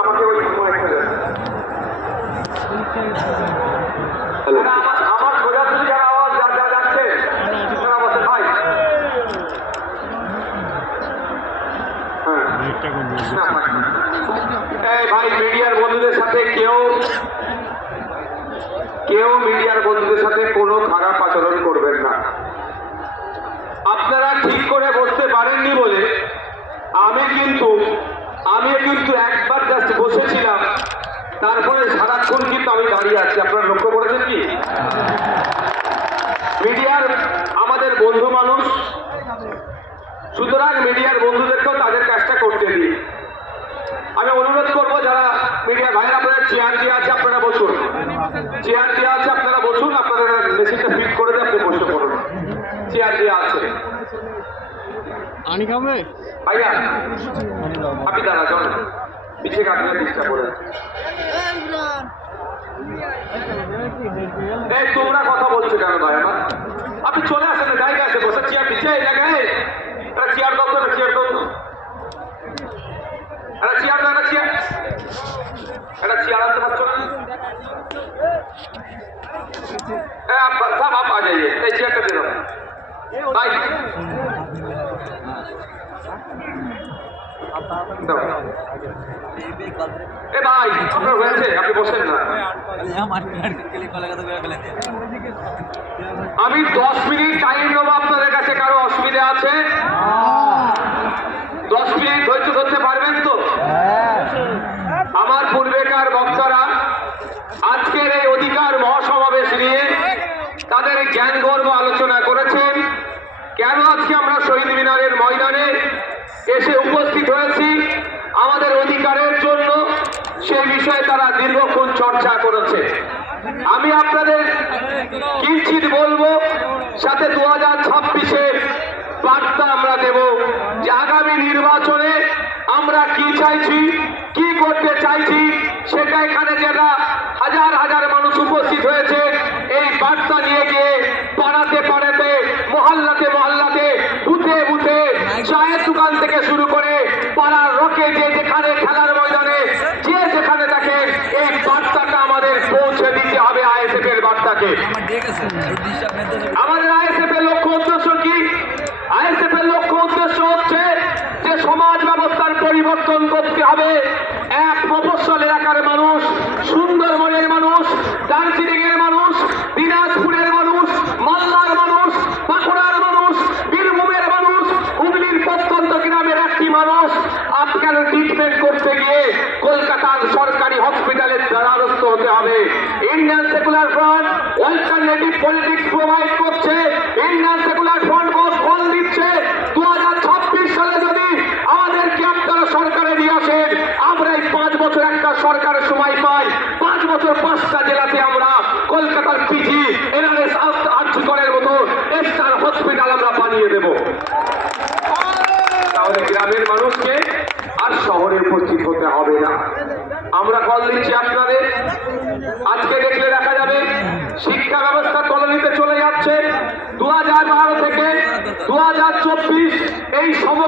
আমাকে ওই সময় আমার সোজাসুজি যারা আওয়াজ যা যাচ্ছে তারা বলছে ভাই এই ভাই মিডিয়ার বন্ধুদের সাথে কেউ মিডিয়ার বন্ধুদের সাথে কোনো খারাপ আচরণ করবেন না। আপনারা ঠিক করে বসতে পারেননি বলে আমি কিন্তু একবার জাস্ট বসেছিলাম, তারপরে সারাক্ষণ কিন্তু আমি দাঁড়িয়ে আছি। আপনারা লক্ষ্য করেছেন কি? মিডিয়ার আমাদের বন্ধু মানুষ, সুতরাং মিডিয়ার বন্ধুদেরকেও তাদের কাজটা করতে দিই। আমি অনুরোধ করবো যারা মিডিয়া ভাইয়ের আপনাদের চেয়ার দেওয়া আছে আপনারা বসুন, চেয়ার দেওয়া আছে আপনারা বসুন, আপনারা মেশিনটা ফিট করে দিয়ে আপনি বসে পড়ুন, চেয়ার দেওয়া আছে। ভাইয়া আপনি দাঁড়া যান, পিছিয়ে কাটলে চেষ্টা করে। এই তোমরা কথা বলছো কেন ভাই আমার? আপনি চলে আসেন না, জায়গা আছে বসে, চেয়ার দিচ্ছে এই জায়গায়। একটা চেয়ার দাও তো, একটা চেয়ার দাও, একটা চেয়ার দাও, একটা চেয়ার আনতে পারছো না? सब आप आ जाइए, चेयर कर दे रहा हूँ भाई। এ ভাই আপনার হয়েছে, আপনি বসেন না। আমি 10 মিনিট টাইম নেবো আপনাদের কাছে, কারো অসুবিধা আছে? 10 মিনিট ধৈর্য ধরতে পারবেন তো? আমার পূর্বেকার বক্তারা আজকের এই অধিকার মহাসমাবেশ নিয়ে তাদের জ্ঞান গর্ব আলোচনা করেছেন। কেন আজকে আমরা শহীদ মিনারের ময়দানে এসে উপস্থিত হয়েছি আমাদের অধিকারের জন্য, সেই বিষয়ে তারা দীর্ঘক্ষণ চর্চা করেছে। আমি আপনাদের কিঞ্চিত বলবো, সাথে 2026-এর বার্তা আমরা দেব যে আগামী নির্বাচনে আমরা কি চাইছি, কি করতে চাইছি, সেটা এখানে যারা হাজার হাজার মানুষ উপস্থিত হয়েছে এই বার্তা নিয়ে গিয়ে পাড়াতে পাড়াতে, মহল্লাতে মহল্লাতে, বুথে বুথে, চায়ের দোকান থেকে শুরু করে পাড়ার রকে, যে যেখানে খেলার ময়দানে যে যেখানে দেখেন, এই বার্তাটা আমাদের পৌঁছে দিতে হবে। আইএসএফ এর বার্তাকে আমাদের আইএসএফ এর লক্ষ্য উদ্দেশ্য কি? আইএসএফ এর লক্ষ্য উদ্দেশ্য হচ্ছে যে সমাজ ব্যবস্থার পরিবর্তন করতে হবে। এক মফস্বল এলাকার মানুষ, সুন্দরবনের মানুষ, দার্জিলিং এর মানুষ, দিনাজপুরের মানুষ, মালদার মানুষ, বাঁকুড়ার মানুষ, বীরভূমের মানুষ, হুগলির প্রত্যন্ত গ্রামের একটি মানুষ আজকাল ট্রিটমেন্ট করতে গিয়ে কলকাতার সরকারি হসপিটালের দ্বারস্থ হতে হবে। Indian secular front alternative politics provide করছে। ইন্ডিয়ান সেকুলার ফ্রন্ট কল দিচ্ছে 2026 সালে যদি আমাদেরকে আপনারা সরকারে নিয়ে আসেন, আমরা এই 5 বছর একটা সরকারের সময় পাই, 5 বছর 5টা জেলাতে আমরা কলকাতার পিজি, এনআরএস, আর্যগড়ের মতো স্টার হসপিটাল আমরা বানিয়ে দেব। তাহলে গ্রামের মানুষকে আর শহরে উপস্থিত হতে হবে না। আমরা কল দিচ্ছি আপনাদের। আজকে দেখলে দেখা যাবে শিক্ষা ব্যবস্থা তলানিতে চলে যাচ্ছে। 2012 থেকে 2024 এই সময়